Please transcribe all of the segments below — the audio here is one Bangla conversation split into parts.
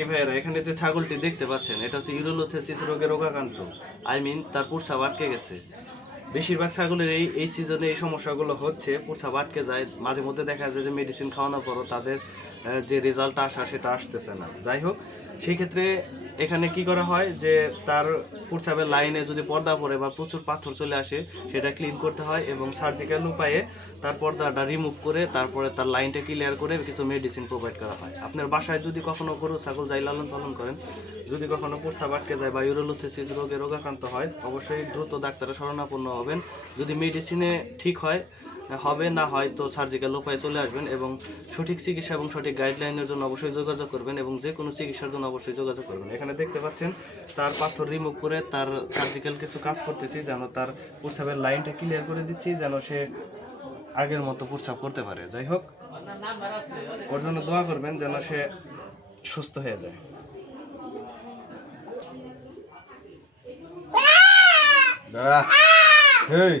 খামারি ভাইয়েরা, এখানে যে ছাগলটি দেখতে পাচ্ছেন এটা হচ্ছে ইউরোলোথেসিস রোগে রোগাক্রান্ত। তার প্রস্রাব আটকে গেছে। বেশিরভাগ ছাগলের এই সিজনে এই সমস্যাগুলো হচ্ছে, প্রস্রাব আটকে যায়। মাঝে মধ্যে দেখা যায় যে মেডিসিন খাওয়ানোর পরও তাদের যে রেজাল্টটা আসা সেটা আসতেছে না। যাই হোক, সেই ক্ষেত্রে এখানে কি করা হয় যে তার প্রস্রাবের লাইনে যদি পর্দা পড়ে বা প্রচুর পাথর চলে আসে সেটা ক্লিন করতে হয় এবং সার্জিক্যাল উপায়ে তার পর্দাটা রিমুভ করে তারপরে তার লাইনটা ক্লিয়ার করে কিছু মেডিসিন প্রোভাইড করা হয়। আপনার বাসায় যদি কখনো গরু ছাগল যাই লালন পালন করেন, যদি কখনো প্রস্রাব আটকে যায় বা ইউরোলোথেসিস রোগে রোগাক্রান্ত হয়, অবশ্যই দ্রুত ডাক্তারের শরণাপন্ন হবেন। যদি মেডিসিনে ঠিক হবে না হয় তো সার্জিক্যাল উপায়ে চলে আসবেন এবং সঠিক চিকিৎসা এবং সঠিক গাইডলাইনের জন্য অবশ্যই যোগাযোগ করবেন এবং যে কোনো চিকিৎসার জন্য অবশ্যই যোগাযোগ করবেন। এখানে দেখতে পাচ্ছেন তার পাথর রিমুভ করে তার সার্জিক্যাল কিছু কাজ করতেছি, যেন তার প্রস্রাবের লাইনটা ক্লিয়ার করে দিচ্ছি, যেন সে আগের মতো প্রস্রাব করতে পারে। যাই হোক, ওর জন্য দোয়া করবেন যেন সে সুস্থ হয়ে যায়। দাঁড়া, হেই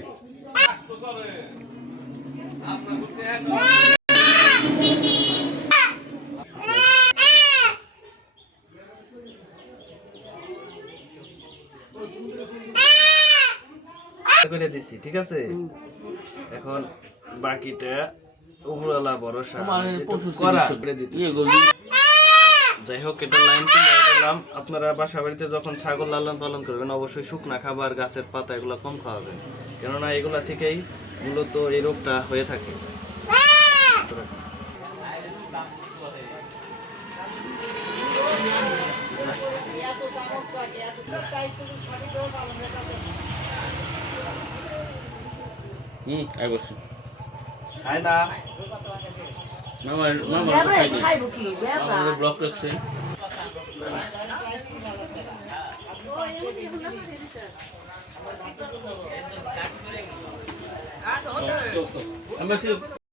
করে দিছি, ঠিক আছে? এখন বাকিটা উপরওয়ালা ভরসা করে দিতে। যাই হোক, এটা লাইন ক্লিয়ার করলাম। আপনারা বাসা বাড়িতে যখন ছাগল লালন পালন করবেন অবশ্যই শুকনা খাবার, গাছের পাতা এগুলো কম খাওয়াবেন, কেননা এগুলা থেকেই মূলত এই রোগটা হয়ে থাকে। খায় না ব্লক করছে। আমরা